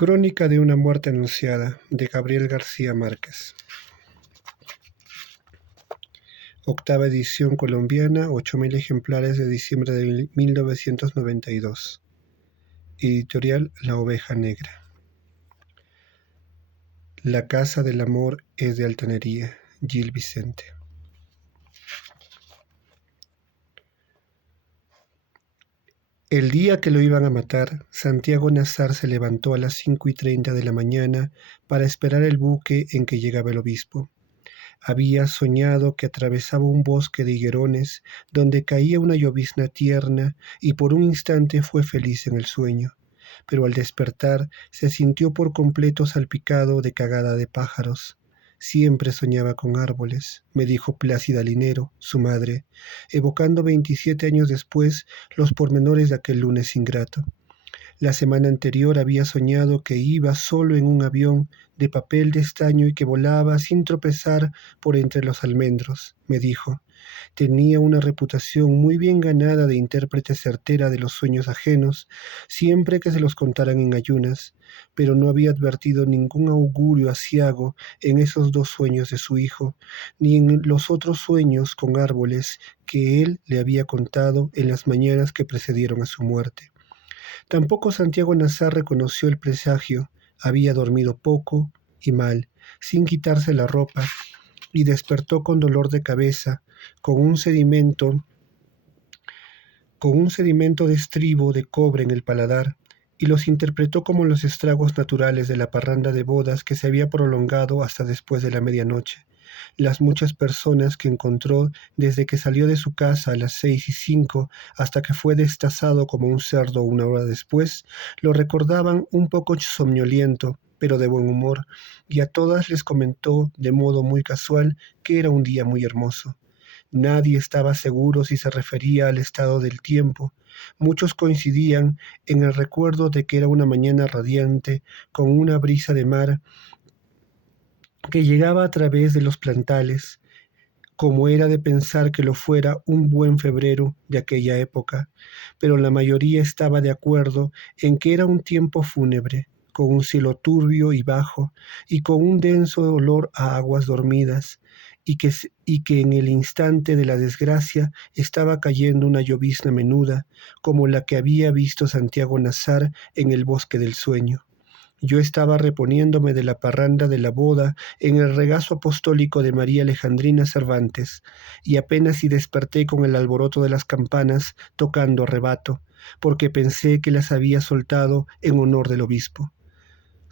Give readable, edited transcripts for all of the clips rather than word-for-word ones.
Crónica de una muerte anunciada, de Gabriel García Márquez. Octava edición colombiana, 8.000 ejemplares de diciembre de 1992. Editorial La Oveja Negra. La casa del amor es de altanería. Gil Vicente. El día que lo iban a matar, Santiago Nazar se levantó a las 5:30 de la mañana para esperar el buque en que llegaba el obispo. Había soñado que atravesaba un bosque de higuerones donde caía una llovizna tierna y por un instante fue feliz en el sueño, pero al despertar se sintió por completo salpicado de cagada de pájaros. Siempre soñaba con árboles, me dijo Plácida Linero, su madre, evocando 27 años después los pormenores de aquel lunes ingrato. La semana anterior había soñado que iba solo en un avión de papel de estaño y que volaba sin tropezar por entre los almendros, me dijo. Tenía una reputación muy bien ganada de intérprete certera de los sueños ajenos, siempre que se los contaran en ayunas, pero no había advertido ningún augurio aciago en esos dos sueños de su hijo, ni en los otros sueños con árboles que él le había contado en las mañanas que precedieron a su muerte. Tampoco Santiago Nazar reconoció el presagio. Había dormido poco y mal, sin quitarse la ropa, y despertó con dolor de cabeza, con un sedimento de estribo de cobre en el paladar, y los interpretó como los estragos naturales de la parranda de bodas que se había prolongado hasta después de la medianoche. Las muchas personas que encontró desde que salió de su casa a las 6:05 hasta que fue destazado como un cerdo una hora después, lo recordaban un poco somnoliento, pero de buen humor, y a todas les comentó de modo muy casual que era un día muy hermoso. Nadie estaba seguro si se refería al estado del tiempo. Muchos coincidían en el recuerdo de que era una mañana radiante, con una brisa de mar que llegaba a través de los plantales, como era de pensar que lo fuera un buen febrero de aquella época, pero la mayoría estaba de acuerdo en que era un tiempo fúnebre, con un cielo turbio y bajo, y con un denso olor a aguas dormidas, y que en el instante de la desgracia estaba cayendo una llovizna menuda, como la que había visto Santiago Nazar en el bosque del sueño. Yo estaba reponiéndome de la parranda de la boda en el regazo apostólico de María Alejandrina Cervantes, y apenas si desperté con el alboroto de las campanas tocando a rebato, porque pensé que las había soltado en honor del obispo.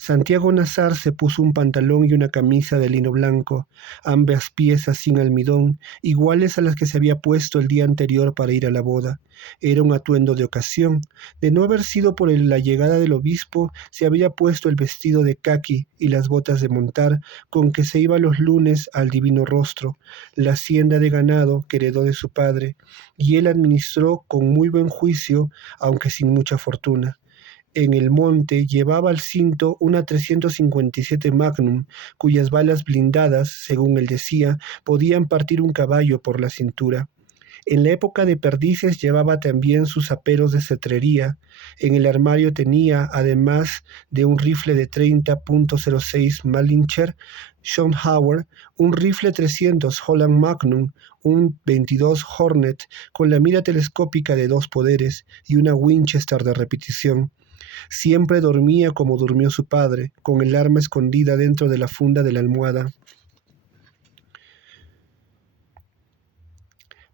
Santiago Nazar se puso un pantalón y una camisa de lino blanco, ambas piezas sin almidón, iguales a las que se había puesto el día anterior para ir a la boda. Era un atuendo de ocasión. De no haber sido por la llegada del obispo, se había puesto el vestido de caqui y las botas de montar con que se iba los lunes al Divino Rostro, la hacienda de ganado que heredó de su padre, y él administró con muy buen juicio, aunque sin mucha fortuna. En el monte llevaba al cinto una 357 Magnum, cuyas balas blindadas, según él decía, podían partir un caballo por la cintura. En la época de perdices llevaba también sus aperos de cetrería. En el armario tenía, además de un rifle de 30.06 Malinger Schoenhauer, un rifle 300 Holland Magnum, un 22 Hornet con la mira telescópica de 2 poderes y una Winchester de repetición. Siempre dormía como durmió su padre, con el arma escondida dentro de la funda de la almohada.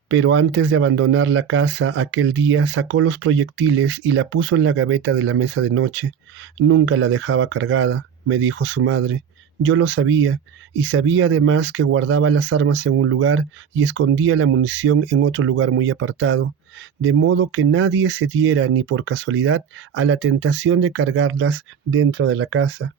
Pero antes de abandonar la casa aquel día sacó los proyectiles y la puso en la gaveta de la mesa de noche. Nunca la dejaba cargada, me dijo su madre. Yo lo sabía, y sabía además que guardaba las armas en un lugar y escondía la munición en otro lugar muy apartado, de modo que nadie se diera ni por casualidad a la tentación de cargarlas dentro de la casa.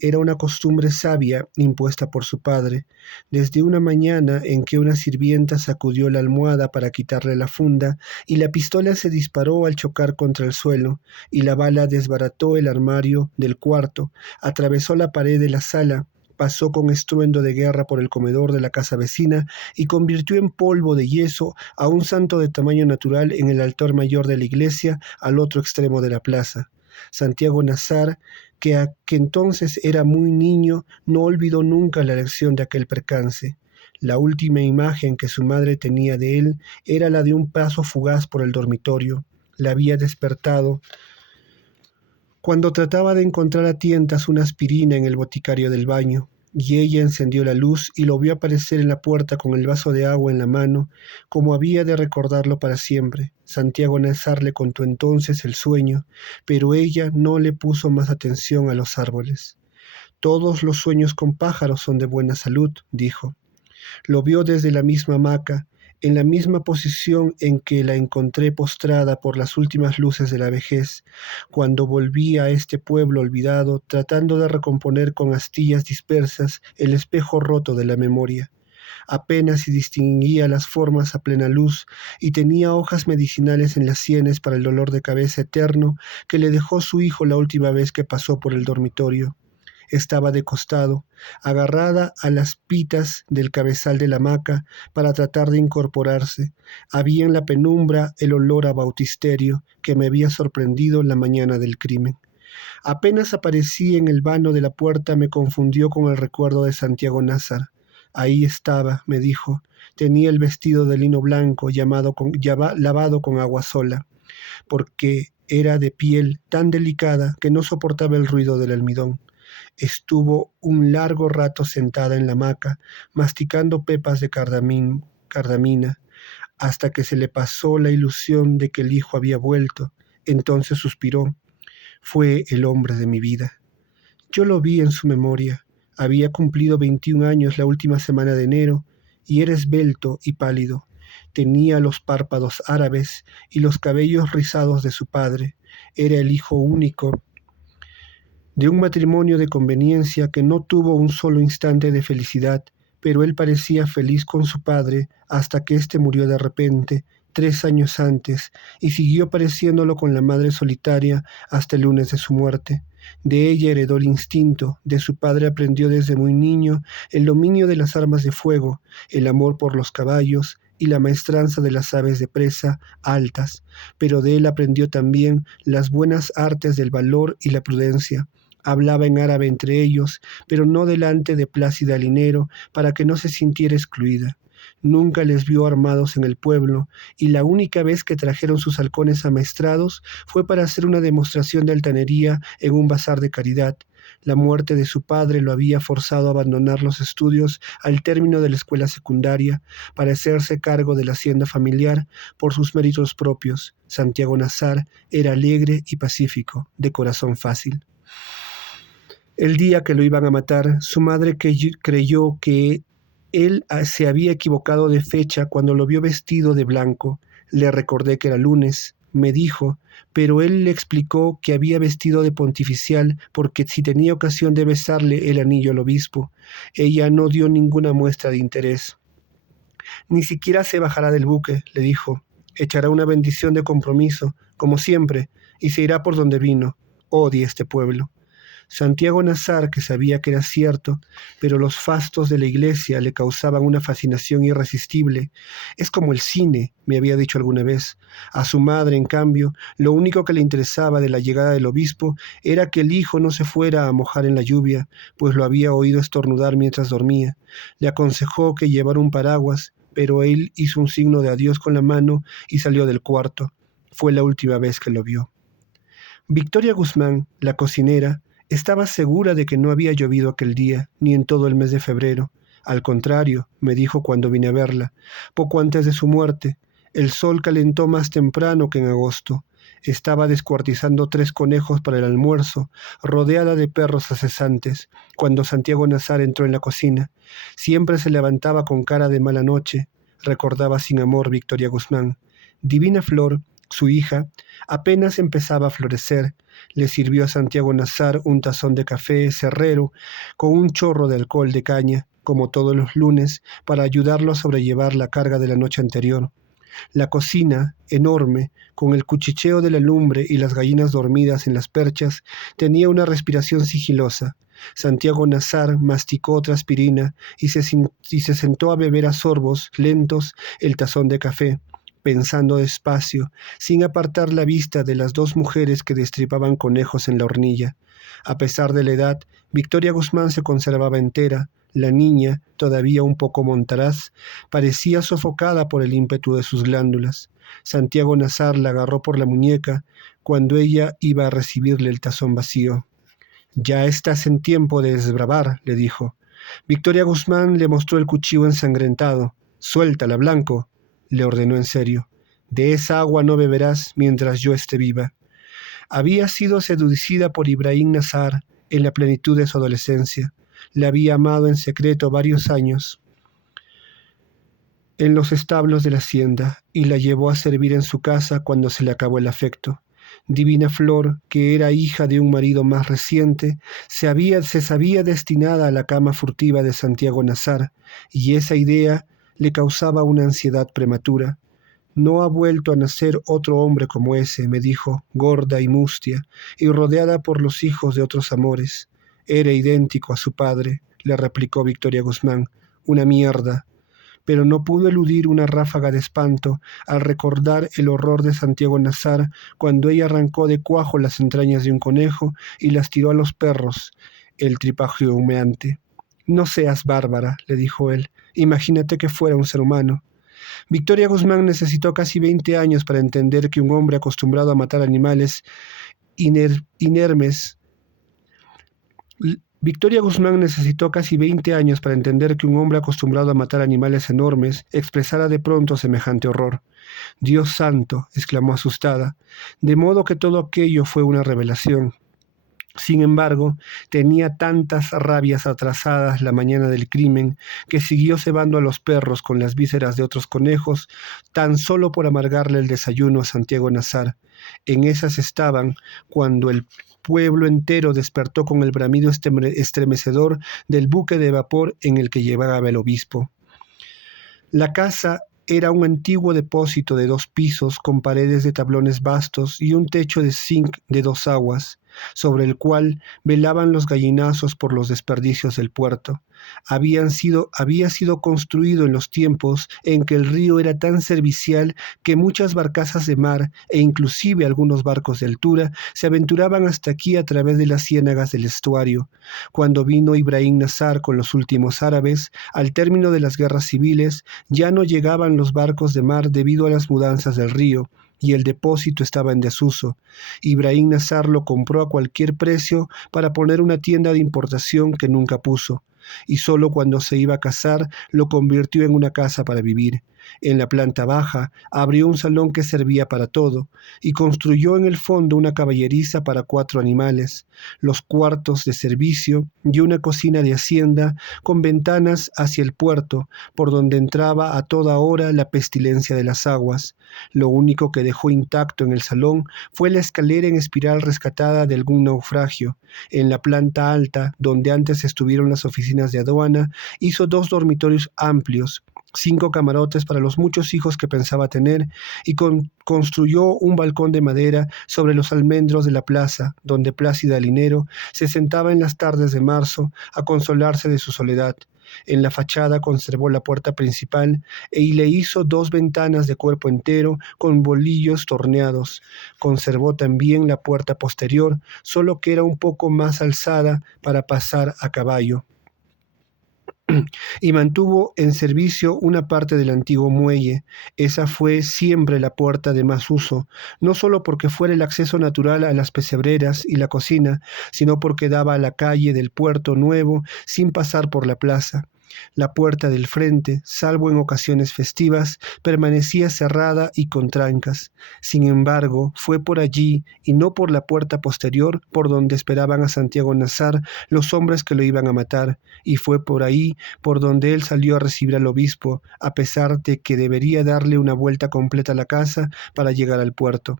Era una costumbre sabia impuesta por su padre. Desde una mañana en que una sirvienta sacudió la almohada para quitarle la funda, y la pistola se disparó al chocar contra el suelo, y la bala desbarató el armario del cuarto, atravesó la pared de la sala, pasó con estruendo de guerra por el comedor de la casa vecina y convirtió en polvo de yeso a un santo de tamaño natural en el altar mayor de la iglesia al otro extremo de la plaza. Santiago Nazar que entonces era muy niño, no olvidó nunca la lección de aquel percance. La última imagen que su madre tenía de él era la de un paso fugaz por el dormitorio. Le había despertado cuando trataba de encontrar a tientas una aspirina en el boticario del baño, y ella encendió la luz y lo vio aparecer en la puerta con el vaso de agua en la mano, como había de recordarlo para siempre. Santiago Nazar le contó entonces el sueño, pero ella no le puso más atención a los árboles. Todos los sueños con pájaros son de buena salud, dijo. Lo vio desde la misma hamaca, en la misma posición en que la encontré postrada por las últimas luces de la vejez, cuando volví a este pueblo olvidado, tratando de recomponer con astillas dispersas el espejo roto de la memoria. Apenas si distinguía las formas a plena luz y tenía hojas medicinales en las sienes para el dolor de cabeza eterno que le dejó su hijo la última vez que pasó por el dormitorio. Estaba de costado, agarrada a las pitas del cabezal de la hamaca para tratar de incorporarse. Había en la penumbra el olor a bautisterio que me había sorprendido la mañana del crimen. Apenas aparecí en el vano de la puerta me confundió con el recuerdo de Santiago Nazar. Ahí estaba, me dijo. Tenía el vestido de lino blanco lavado con agua sola, porque era de piel tan delicada que no soportaba el ruido del almidón. Estuvo un largo rato sentada en la hamaca, masticando pepas de cardamina, hasta que se le pasó la ilusión de que el hijo había vuelto. Entonces suspiró. Fue el hombre de mi vida. Yo lo vi en su memoria. Había cumplido 21 años la última semana de enero, y era esbelto y pálido. Tenía los párpados árabes y los cabellos rizados de su padre. Era el hijo único de un matrimonio de conveniencia que no tuvo un solo instante de felicidad, pero él parecía feliz con su padre hasta que éste murió de repente, 3 años antes, y siguió pareciéndolo con la madre solitaria hasta el lunes de su muerte. De ella heredó el instinto, de su padre aprendió desde muy niño el dominio de las armas de fuego, el amor por los caballos y la maestranza de las aves de presa altas, pero de él aprendió también las buenas artes del valor y la prudencia. Hablaba en árabe entre ellos, pero no delante de Plácida Linero, para que no se sintiera excluida. Nunca les vio armados en el pueblo, y la única vez que trajeron sus halcones amaestrados fue para hacer una demostración de altanería en un bazar de caridad. La muerte de su padre lo había forzado a abandonar los estudios al término de la escuela secundaria para hacerse cargo de la hacienda familiar por sus méritos propios. Santiago Nazar era alegre y pacífico, de corazón fácil. El día que lo iban a matar, su madre creyó que él se había equivocado de fecha cuando lo vio vestido de blanco. Le recordé que era lunes, me dijo, pero él le explicó que había vestido de pontificial porque si tenía ocasión de besarle el anillo al obispo. Ella no dio ninguna muestra de interés. Ni siquiera se bajará del buque, le dijo. Echará una bendición de compromiso, como siempre, y se irá por donde vino. Odia este pueblo. Santiago Nazar, que sabía que era cierto, pero los fastos de la iglesia le causaban una fascinación irresistible. Es como el cine, me había dicho alguna vez. A su madre, en cambio, lo único que le interesaba de la llegada del obispo era que el hijo no se fuera a mojar en la lluvia, pues lo había oído estornudar mientras dormía. Le aconsejó que llevara un paraguas, pero él hizo un signo de adiós con la mano y salió del cuarto. Fue la última vez que lo vio. Victoria Guzmán, la cocinera, estaba segura de que no había llovido aquel día, ni en todo el mes de febrero. Al contrario, me dijo cuando vine a verla, poco antes de su muerte, el sol calentó más temprano que en agosto. Estaba descuartizando 3 conejos para el almuerzo, rodeada de perros acesantes, cuando Santiago Nazar entró en la cocina. Siempre se levantaba con cara de mala noche, recordaba sin amor Victoria Guzmán. Divina Flor, su hija, apenas empezaba a florecer. Le sirvió a Santiago Nazar un tazón de café cerrero con un chorro de alcohol de caña, como todos los lunes, para ayudarlo a sobrellevar la carga de la noche anterior. La cocina, enorme, con el cuchicheo de la lumbre y las gallinas dormidas en las perchas, tenía una respiración sigilosa. Santiago Nazar masticó otra aspirina y se sentó a beber a sorbos lentos el tazón de café, pensando despacio, sin apartar la vista de las dos mujeres que destripaban conejos en la hornilla. A pesar de la edad, Victoria Guzmán se conservaba entera. La niña, todavía un poco montaraz, parecía sofocada por el ímpetu de sus glándulas. Santiago Nazar la agarró por la muñeca cuando ella iba a recibirle el tazón vacío. «Ya estás en tiempo de desbravar», le dijo. Victoria Guzmán le mostró el cuchillo ensangrentado. «Suéltala, Blanco», le ordenó en serio. «De esa agua no beberás mientras yo esté viva». Había sido seducida por Ibrahim Nazar en la plenitud de su adolescencia. La había amado en secreto varios años en los establos de la hacienda y la llevó a servir en su casa cuando se le acabó el afecto. Divina Flor, que era hija de un marido más reciente, se sabía destinada a la cama furtiva de Santiago Nazar, y esa idea le causaba una ansiedad prematura. «No ha vuelto a nacer otro hombre como ese», me dijo, gorda y mustia, y rodeada por los hijos de otros amores. «Era idéntico a su padre», le replicó Victoria Guzmán. «Una mierda». Pero no pudo eludir una ráfaga de espanto al recordar el horror de Santiago Nazar cuando ella arrancó de cuajo las entrañas de un conejo y las tiró a los perros, el tripajo humeante. «No seas bárbara», le dijo él. «Imagínate que fuera un ser humano». Victoria Guzmán necesitó casi 20 años para entender que un hombre acostumbrado a matar animales inermes. Victoria Guzmán necesitó casi 20 años para entender que un hombre acostumbrado a matar animales enormes expresara de pronto semejante horror. «Dios santo», exclamó asustada, de modo que todo aquello fue una revelación. Sin embargo, tenía tantas rabias atrasadas la mañana del crimen que siguió cebando a los perros con las vísceras de otros conejos, tan solo por amargarle el desayuno a Santiago Nazar. En esas estaban cuando el pueblo entero despertó con el bramido estremecedor del buque de vapor en el que llevaba el obispo. La casa era un antiguo depósito de 2 pisos con paredes de tablones vastos y un techo de zinc de 2 aguas, sobre el cual velaban los gallinazos por los desperdicios del puerto. Había sido construido en los tiempos en que el río era tan servicial que muchas barcazas de mar e inclusive algunos barcos de altura se aventuraban hasta aquí a través de las ciénagas del estuario. Cuando vino Ibrahim Nazar con los últimos árabes, al término de las guerras civiles, ya no llegaban los barcos de mar debido a las mudanzas del río, y el depósito estaba en desuso. Ibrahim Nazar lo compró a cualquier precio para poner una tienda de importación que nunca puso, y solo cuando se iba a casar lo convirtió en una casa para vivir. En la planta baja abrió un salón que servía para todo, y construyó en el fondo una caballeriza para 4 animales, los cuartos de servicio y una cocina de hacienda con ventanas hacia el puerto, por donde entraba a toda hora la pestilencia de las aguas. Lo único que dejó intacto en el salón fue la escalera en espiral rescatada de algún naufragio. En la planta alta, donde antes estuvieron las oficinas de aduana, hizo 2 dormitorios amplios, 5 camarotes para los muchos hijos que pensaba tener, y construyó un balcón de madera sobre los almendros de la plaza, donde Plácida Linero se sentaba en las tardes de marzo a consolarse de su soledad. En la fachada conservó la puerta principal y le hizo 2 ventanas de cuerpo entero con bolillos torneados. Conservó también la puerta posterior, solo que era un poco más alzada para pasar a caballo, y mantuvo en servicio una parte del antiguo muelle. Esa fue siempre la puerta de más uso, no solo porque fuera el acceso natural a las pesebreras y la cocina, sino porque daba a la calle del Puerto Nuevo sin pasar por la plaza. La puerta del frente, salvo en ocasiones festivas, permanecía cerrada y con trancas. Sin embargo, fue por allí, y no por la puerta posterior, por donde esperaban a Santiago Nazar los hombres que lo iban a matar, y fue por ahí por donde él salió a recibir al obispo, a pesar de que debería darle una vuelta completa a la casa para llegar al puerto.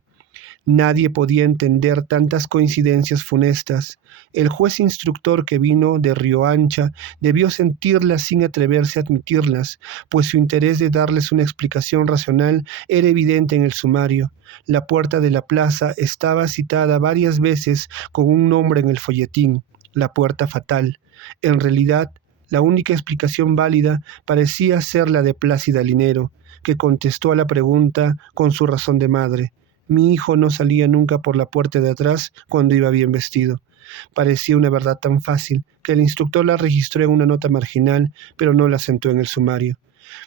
Nadie podía entender tantas coincidencias funestas. El juez instructor que vino de Riohacha debió sentirlas sin atreverse a admitirlas, pues su interés de darles una explicación racional era evidente en el sumario. La puerta de la plaza estaba citada varias veces con un nombre en el folletín, la puerta fatal. En realidad, la única explicación válida parecía ser la de Plácida Linero, que contestó a la pregunta con su razón de madre. Mi hijo no salía nunca por la puerta de atrás cuando iba bien vestido. Parecía una verdad tan fácil que el instructor la registró en una nota marginal, pero no la asentó en el sumario.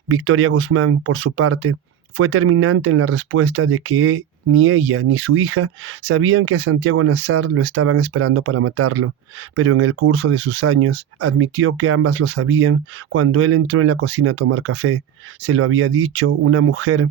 Victoria Guzmán, por su parte, fue terminante en la respuesta de que ni ella ni su hija sabían que a Santiago Nazar lo estaban esperando para matarlo, pero en el curso de sus años admitió que ambas lo sabían cuando él entró en la cocina a tomar café. Se lo había dicho una mujer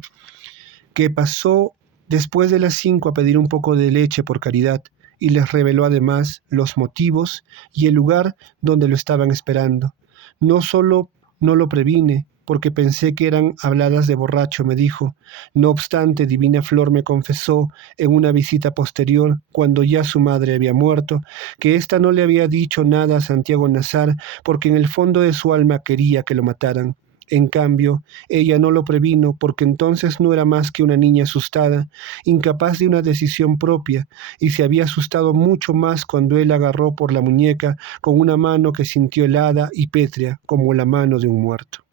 que pasó después de las 5 a pedir un poco de leche por caridad, y les reveló además los motivos y el lugar donde lo estaban esperando. No solo no lo previne, porque pensé que eran habladas de borracho, me dijo. No obstante, Divina Flor me confesó en una visita posterior, cuando ya su madre había muerto, que ésta no le había dicho nada a Santiago Nazar, porque en el fondo de su alma quería que lo mataran. En cambio, ella no lo previno porque entonces no era más que una niña asustada, incapaz de una decisión propia, y se había asustado mucho más cuando él agarró por la muñeca con una mano que sintió helada y pétrea como la mano de un muerto.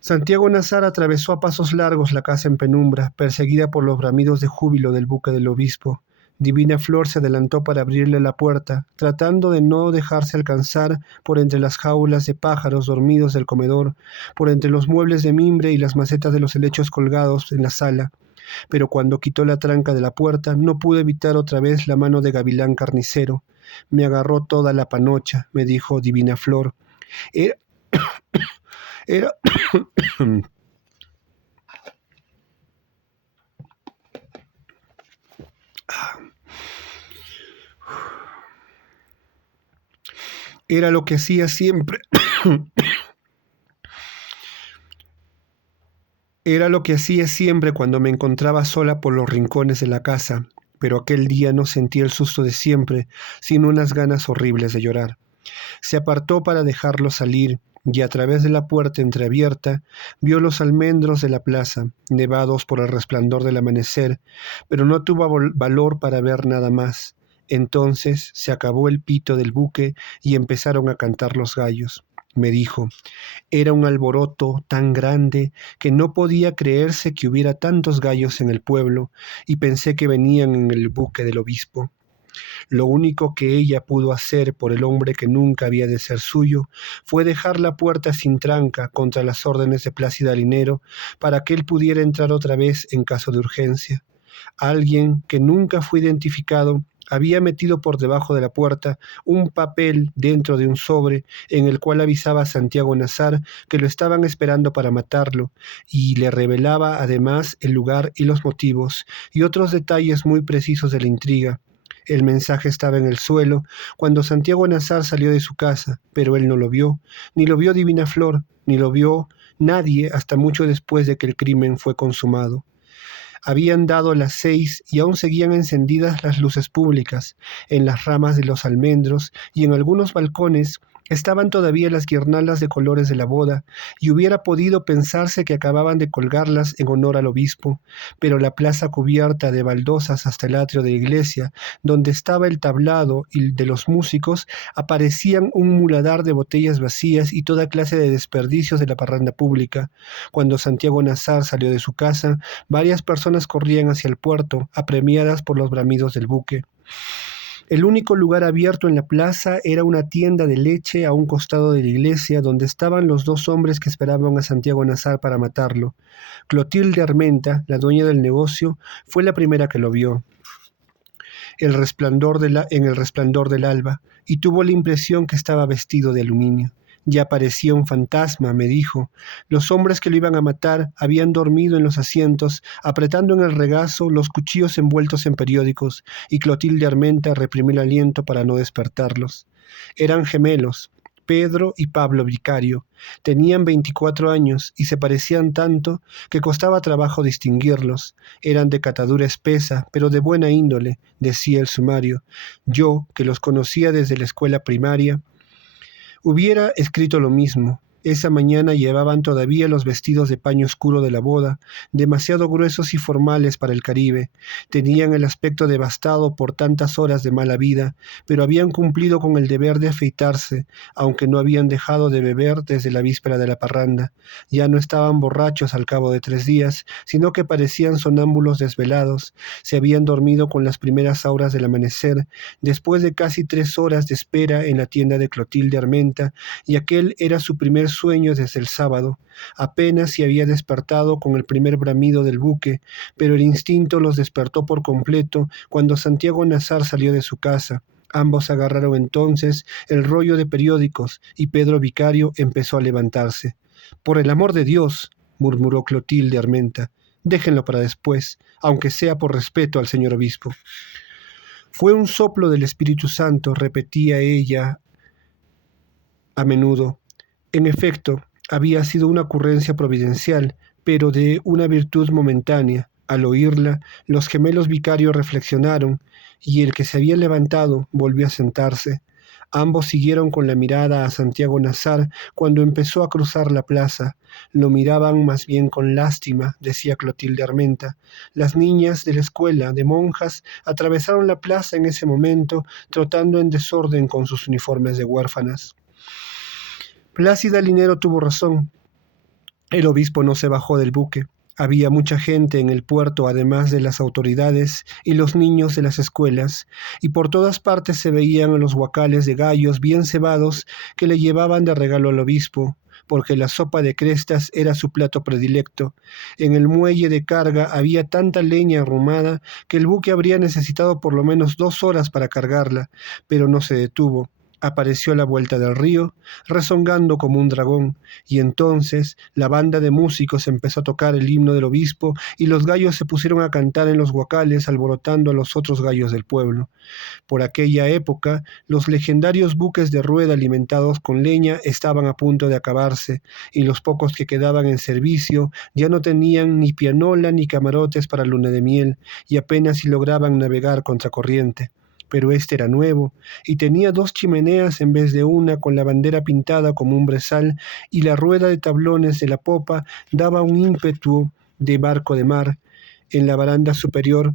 Santiago Nazar atravesó a pasos largos la casa en penumbra, perseguida por los bramidos de júbilo del buque del obispo. Divina Flor se adelantó para abrirle la puerta, tratando de no dejarse alcanzar por entre las jaulas de pájaros dormidos del comedor, por entre los muebles de mimbre y las macetas de los helechos colgados en la sala. Pero cuando quitó la tranca de la puerta, no pude evitar otra vez la mano de Gavilán Carnicero. Me agarró toda la panocha, me dijo Divina Flor. Era... era... Era lo que hacía siempre. Era lo que hacía siempre cuando me encontraba sola por los rincones de la casa, pero aquel día no sentí el susto de siempre, sino unas ganas horribles de llorar. Se apartó para dejarlo salir, y a través de la puerta entreabierta vio los almendros de la plaza, nevados por el resplandor del amanecer, pero no tuvo valor para ver nada más. Entonces se acabó el pito del buque y empezaron a cantar los gallos. Me dijo, era un alboroto tan grande que no podía creerse que hubiera tantos gallos en el pueblo, y pensé que venían en el buque del obispo. Lo único que ella pudo hacer por el hombre que nunca había de ser suyo fue dejar la puerta sin tranca contra las órdenes de Plácida Linero para que él pudiera entrar otra vez en caso de urgencia. Alguien que nunca fue identificado había metido por debajo de la puerta un papel dentro de un sobre en el cual avisaba a Santiago Nazar que lo estaban esperando para matarlo, y le revelaba además el lugar y los motivos y otros detalles muy precisos de la intriga. El mensaje estaba en el suelo cuando Santiago Nazar salió de su casa, pero él no lo vio, ni lo vio Divina Flor, ni lo vio nadie hasta mucho después de que el crimen fue consumado. Habían dado las 6 y aún seguían encendidas las luces públicas. En las ramas de los almendros y en algunos balcones estaban todavía las guirnaldas de colores de la boda, y hubiera podido pensarse que acababan de colgarlas en honor al obispo, pero la plaza cubierta de baldosas hasta el atrio de la iglesia, donde estaba el tablado y de los músicos, aparecían un muladar de botellas vacías y toda clase de desperdicios de la parranda pública. Cuando Santiago Nazar salió de su casa, varias personas corrían hacia el puerto, apremiadas por los bramidos del buque. El único lugar abierto en la plaza era una tienda de leche a un costado de la iglesia, donde estaban los 2 hombres que esperaban a Santiago Nazar para matarlo. Clotilde Armenta, la dueña del negocio, fue la primera que lo vio en el resplandor del alba, y tuvo la impresión que estaba vestido de aluminio. Ya parecía un fantasma, me dijo. Los hombres que lo iban a matar habían dormido en los asientos, apretando en el regazo los cuchillos envueltos en periódicos, y Clotilde Armenta reprimió el aliento para no despertarlos. Eran gemelos, Pedro y Pablo Vicario. Tenían 24 años y se parecían tanto que costaba trabajo distinguirlos. Eran de catadura espesa, pero de buena índole, decía el sumario. Yo, que los conocía desde la escuela primaria, hubiera escrito lo mismo. Esa mañana llevaban todavía los vestidos de paño oscuro de la boda, demasiado gruesos y formales para el Caribe. Tenían el aspecto devastado por tantas horas de mala vida, pero habían cumplido con el deber de afeitarse, aunque no habían dejado de beber desde la víspera de la parranda. Ya no estaban borrachos al cabo de 3 días, sino que parecían sonámbulos desvelados. Se habían dormido con las primeras auras del amanecer, después de casi 3 horas de espera en la tienda de Clotilde Armenta, y aquel era su primer sueño desde el sábado. Apenas se había despertado con el primer bramido del buque, pero el instinto los despertó por completo cuando Santiago Nazar salió de su casa. Ambos agarraron entonces el rollo de periódicos y Pedro Vicario empezó a levantarse. «Por el amor de Dios», murmuró Clotilde Armenta, «déjenlo para después, aunque sea por respeto al señor obispo». «Fue un soplo del Espíritu Santo», repetía ella a menudo. En efecto, había sido una ocurrencia providencial, pero de una virtud momentánea. Al oírla, los gemelos Vicario reflexionaron, y el que se había levantado volvió a sentarse. Ambos siguieron con la mirada a Santiago Nazar cuando empezó a cruzar la plaza. Lo miraban más bien con lástima, decía Clotilde Armenta. Las niñas de la escuela de monjas atravesaron la plaza en ese momento, trotando en desorden con sus uniformes de huérfanas. Plácida Linero tuvo razón. El obispo no se bajó del buque. Había mucha gente en el puerto, además de las autoridades y los niños de las escuelas, y por todas partes se veían los guacales de gallos bien cebados que le llevaban de regalo al obispo, porque la sopa de crestas era su plato predilecto. En el muelle de carga había tanta leña arrumada que el buque habría necesitado por lo menos 2 horas para cargarla, pero no se detuvo. Apareció a la vuelta del río, rezongando como un dragón, y entonces la banda de músicos empezó a tocar el himno del obispo y los gallos se pusieron a cantar en los guacales, alborotando a los otros gallos del pueblo. Por aquella época, los legendarios buques de rueda alimentados con leña estaban a punto de acabarse, y los pocos que quedaban en servicio ya no tenían ni pianola ni camarotes para luna de miel, y apenas si lograban navegar contracorriente. Pero este era nuevo, y tenía 2 chimeneas en vez de una, con la bandera pintada como un brezal, y la rueda de tablones de la popa daba un ímpetu de barco de mar. En la baranda superior,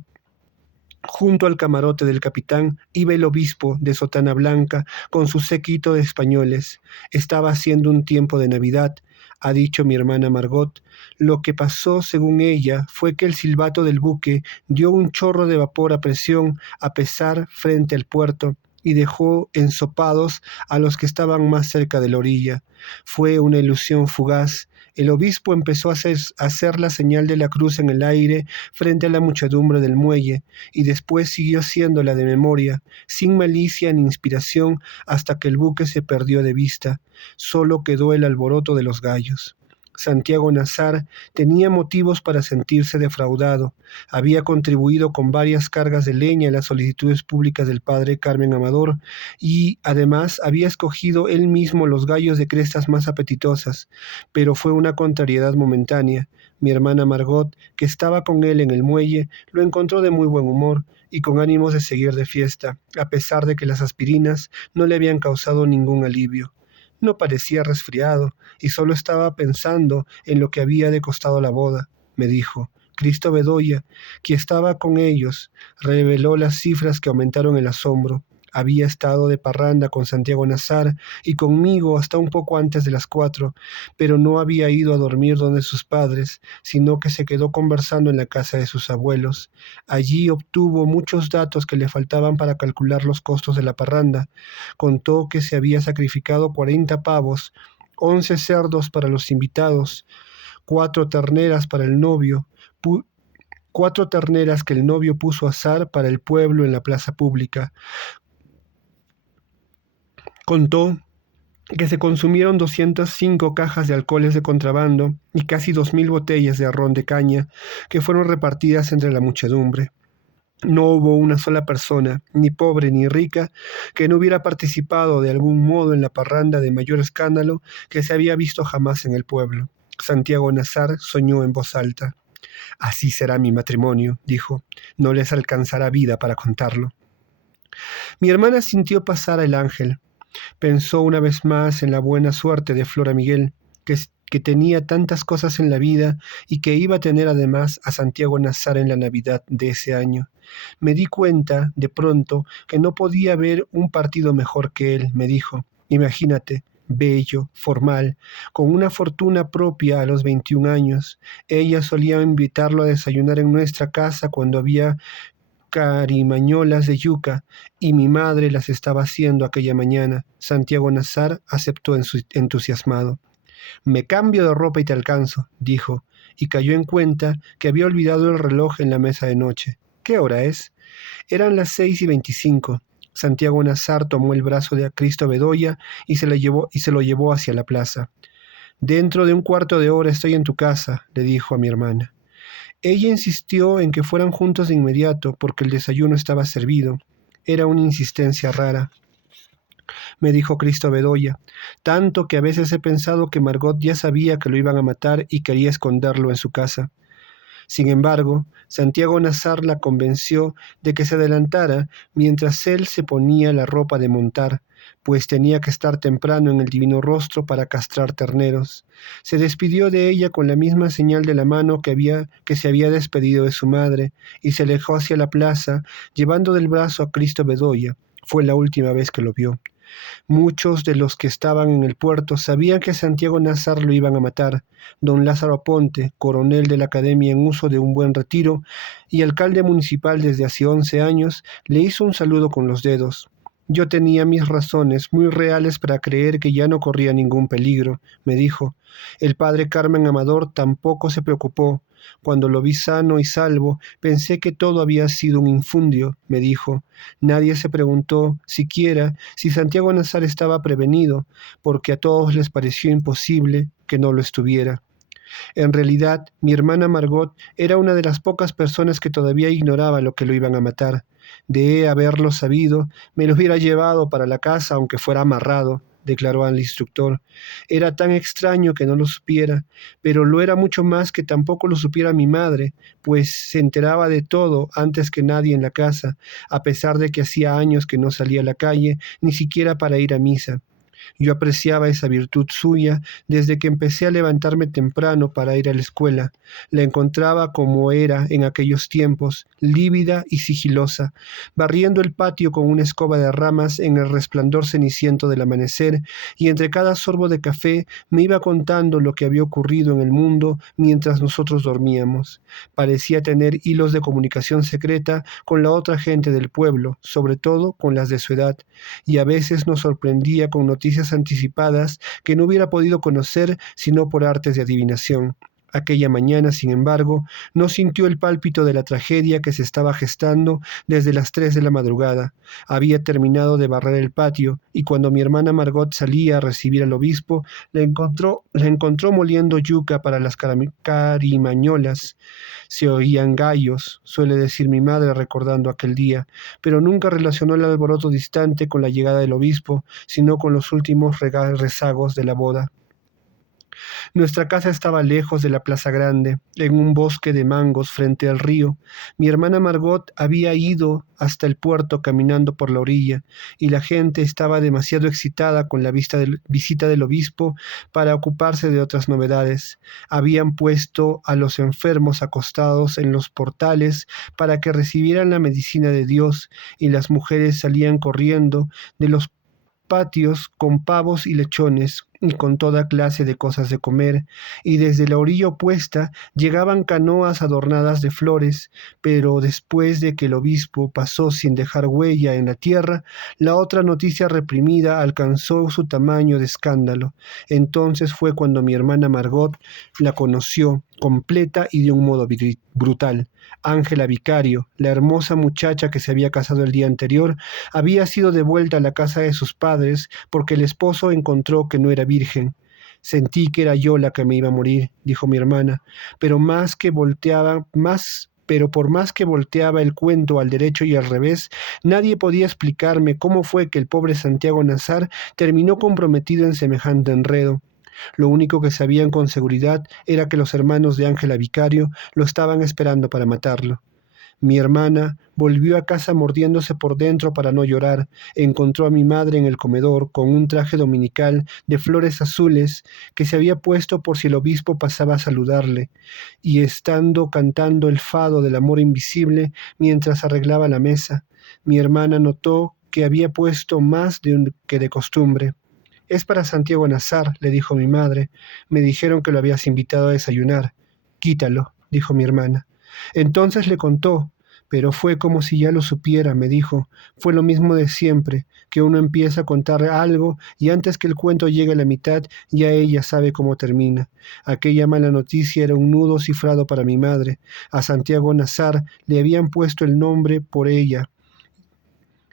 junto al camarote del capitán, iba el obispo de sotana blanca con su séquito de españoles. Estaba haciendo un tiempo de Navidad, ha dicho mi hermana Margot. Lo que pasó, según ella, fue que el silbato del buque dio un chorro de vapor a presión a pesar frente al puerto y dejó ensopados a los que estaban más cerca de la orilla. Fue una ilusión fugaz. El obispo empezó a hacer la señal de la cruz en el aire frente a la muchedumbre del muelle, y después siguió haciéndola de memoria, sin malicia ni inspiración, hasta que el buque se perdió de vista. Solo quedó el alboroto de los gallos. Santiago Nazar tenía motivos para sentirse defraudado. Había contribuido con varias cargas de leña en las solicitudes públicas del padre Carmen Amador y, además, había escogido él mismo los gallos de crestas más apetitosas, pero fue una contrariedad momentánea. Mi hermana Margot, que estaba con él en el muelle, lo encontró de muy buen humor y con ánimos de seguir de fiesta, a pesar de que las aspirinas no le habían causado ningún alivio. No parecía resfriado y solo estaba pensando en lo que había de costado la boda, me dijo. Cristo Bedoya, que estaba con ellos, reveló las cifras que aumentaron el asombro. Había estado de parranda con Santiago Nazar y conmigo hasta un poco antes de las 4, pero no había ido a dormir donde sus padres, sino que se quedó conversando en la casa de sus abuelos. Allí obtuvo muchos datos que le faltaban para calcular los costos de la parranda. Contó que se había sacrificado 40 pavos, 11 cerdos para los invitados, 4 terneras para el novio, 4 terneras que el novio puso a asar para el pueblo en la plaza pública. Contó que se consumieron 205 cajas de alcoholes de contrabando y casi 2.000 botellas de ron de caña que fueron repartidas entre la muchedumbre. No hubo una sola persona, ni pobre ni rica, que no hubiera participado de algún modo en la parranda de mayor escándalo que se había visto jamás en el pueblo. Santiago Nazar soñó en voz alta. «Así será mi matrimonio», dijo. «No les alcanzará vida para contarlo». Mi hermana sintió pasar el ángel. Pensó una vez más en la buena suerte de Flora Miguel. que tenía tantas cosas en la vida y que iba a tener además a Santiago Nazar en la Navidad de ese año. Me di cuenta, de pronto, que no podía haber un partido mejor que él, me dijo. Imagínate, bello, formal, con una fortuna propia a los 21 años. Ella solía invitarlo a desayunar en nuestra casa cuando había carimañolas de yuca, y mi madre las estaba haciendo aquella mañana. Santiago Nazar aceptó entusiasmado. Me cambio de ropa y te alcanzo, dijo, y cayó en cuenta que había olvidado el reloj en la mesa de noche. ¿Qué hora es? Eran las 6:25. Santiago Nazar tomó el brazo de Cristo Bedoya y se lo llevó hacia la plaza. Dentro de un cuarto de hora estoy en tu casa, le dijo a mi hermana. Ella insistió en que fueran juntos de inmediato porque el desayuno estaba servido. Era una insistencia rara. Me dijo Cristo Bedoya, tanto que a veces he pensado que Margot ya sabía que lo iban a matar y quería esconderlo en su casa. Sin embargo, Santiago Nazar la convenció de que se adelantara mientras él se ponía la ropa de montar, pues tenía que estar temprano en el Divino Rostro para castrar terneros. Se despidió de ella con la misma señal de la mano que se había despedido de su madre, y se alejó hacia la plaza, llevando del brazo a Cristo Bedoya. Fue la última vez que lo vio. Muchos de los que estaban en el puerto sabían que a Santiago Nazar lo iban a matar. Don Lázaro Aponte, coronel de la Academia en uso de un buen retiro y alcalde municipal desde hace 11 años, le hizo un saludo con los dedos. Yo tenía mis razones muy reales para creer que ya no corría ningún peligro, me dijo. El padre Carmen Amador tampoco se preocupó. Cuando lo vi sano y salvo, pensé que todo había sido un infundio, me dijo. Nadie se preguntó siquiera si Santiago Nazar estaba prevenido, porque a todos les pareció imposible que no lo estuviera. En realidad, mi hermana Margot era una de las pocas personas que todavía ignoraba lo que lo iban a matar. De haberlo sabido, me lo hubiera llevado para la casa aunque fuera amarrado, declaró al instructor. Era tan extraño que no lo supiera, pero lo era mucho más que tampoco lo supiera mi madre, pues se enteraba de todo antes que nadie en la casa, a pesar de que hacía años que no salía a la calle, ni siquiera para ir a misa. Yo apreciaba esa virtud suya desde que empecé a levantarme temprano para ir a la escuela. La encontraba como era en aquellos tiempos, lívida y sigilosa, barriendo el patio con una escoba de ramas en el resplandor ceniciento del amanecer, y entre cada sorbo de café me iba contando lo que había ocurrido en el mundo mientras nosotros dormíamos. Parecía tener hilos de comunicación secreta con la otra gente del pueblo, sobre todo con las de su edad, y a veces nos sorprendía con noticias anticipadas que no hubiera podido conocer sino por artes de adivinación. Aquella mañana, sin embargo, no sintió el pálpito de la tragedia que se estaba gestando desde las 3 de la madrugada. Había terminado de barrer el patio, y cuando mi hermana Margot salía a recibir al obispo, la encontró moliendo yuca para las carimañolas. Se oían gallos, suele decir mi madre recordando aquel día, pero nunca relacionó el alboroto distante con la llegada del obispo, sino con los últimos rezagos de la boda. Nuestra casa estaba lejos de la plaza grande, en un bosque de mangos frente al río. Mi hermana Margot había ido hasta el puerto caminando por la orilla, y la gente estaba demasiado excitada con la visita del obispo para ocuparse de otras novedades. Habían puesto a los enfermos acostados en los portales para que recibieran la medicina de Dios, y las mujeres salían corriendo de los patios con pavos y lechones y con toda clase de cosas de comer, y desde la orilla opuesta llegaban canoas adornadas de flores, pero después de que el obispo pasó sin dejar huella en la tierra, la otra noticia reprimida alcanzó su tamaño de escándalo. Entonces fue cuando mi hermana Margot la conoció completa y de un modo brutal. Ángela Vicario, la hermosa muchacha que se había casado el día anterior, había sido devuelta a la casa de sus padres porque el esposo encontró que no era virgen. Sentí que era yo la que me iba a morir, dijo mi hermana, pero por más que volteaba el cuento al derecho y al revés, nadie podía explicarme cómo fue que el pobre Santiago Nazar terminó comprometido en semejante enredo. Lo único que sabían con seguridad era que los hermanos de Ángela Vicario lo estaban esperando para matarlo. Mi hermana volvió a casa mordiéndose por dentro para no llorar. Encontró a mi madre en el comedor con un traje dominical de flores azules que se había puesto por si el obispo pasaba a saludarle, y estando cantando el fado del amor invisible mientras arreglaba la mesa. Mi hermana notó que había puesto más que de costumbre. «Es para Santiago Nazar», le dijo mi madre. «Me dijeron que lo habías invitado a desayunar». «Quítalo», dijo mi hermana. Entonces le contó, pero fue como si ya lo supiera, me dijo. Fue lo mismo de siempre, que uno empieza a contar algo y antes que el cuento llegue a la mitad, ya ella sabe cómo termina. Aquella mala noticia era un nudo cifrado para mi madre. A Santiago Nazar le habían puesto el nombre por ella,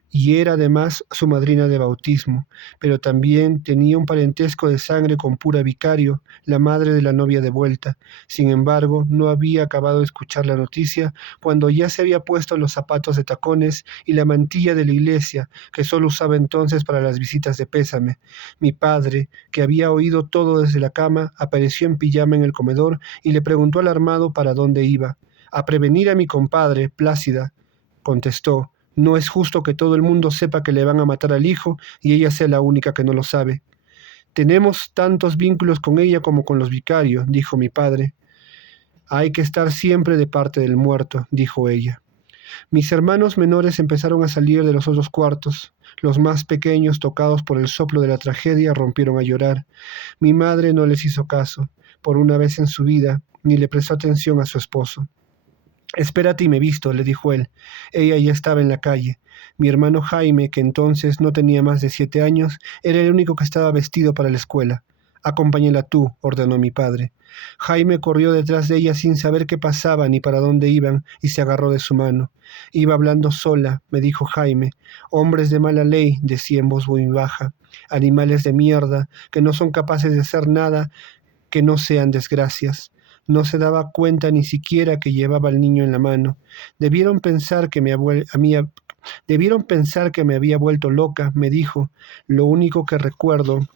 y era además su madrina de bautismo, pero también tenía un parentesco de sangre con Pura Vicario, la madre de la novia de vuelta. Sin embargo, no había acabado de escuchar la noticia cuando ya se había puesto los zapatos de tacones y la mantilla de la iglesia, que solo usaba entonces para las visitas de pésame. Mi padre, que había oído todo desde la cama, apareció en pijama en el comedor y le preguntó alarmado para dónde iba. «A prevenir a mi compadre, Plácida», contestó. «No es justo que todo el mundo sepa que le van a matar al hijo y ella sea la única que no lo sabe». «Tenemos tantos vínculos con ella como con los vicarios», dijo mi padre. «Hay que estar siempre de parte del muerto», dijo ella. Mis hermanos menores empezaron a salir de los otros cuartos. Los más pequeños, tocados por el soplo de la tragedia, rompieron a llorar. Mi madre no les hizo caso, por una vez en su vida, ni le prestó atención a su esposo. «Espérate y me visto», le dijo él. Ella ya estaba en la calle. Mi hermano Jaime, que entonces no tenía más de 7 años, era el único que estaba vestido para la escuela. «Acompáñala tú», ordenó mi padre. Jaime corrió detrás de ella sin saber qué pasaba ni para dónde iban y se agarró de su mano. «Iba hablando sola», me dijo Jaime. «Hombres de mala ley», decía en voz muy baja. «Animales de mierda, que no son capaces de hacer nada que no sean desgracias». No se daba cuenta ni siquiera que llevaba al niño en la mano. Debieron pensar que debieron pensar que me había vuelto loca, me dijo. Lo único que recuerdo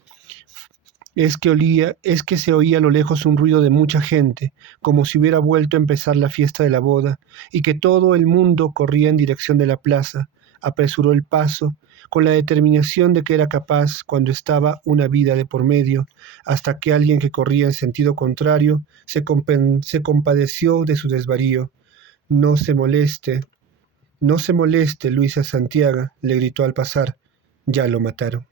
es que se oía a lo lejos un ruido de mucha gente, como si hubiera vuelto a empezar la fiesta de la boda, y que todo el mundo corría en dirección de la plaza. Apresuró el paso, con la determinación de que era capaz cuando estaba una vida de por medio, hasta que alguien que corría en sentido contrario se compadeció de su desvarío. «No se moleste, no se moleste, Luisa Santiago», le gritó al pasar. «Ya lo mataron».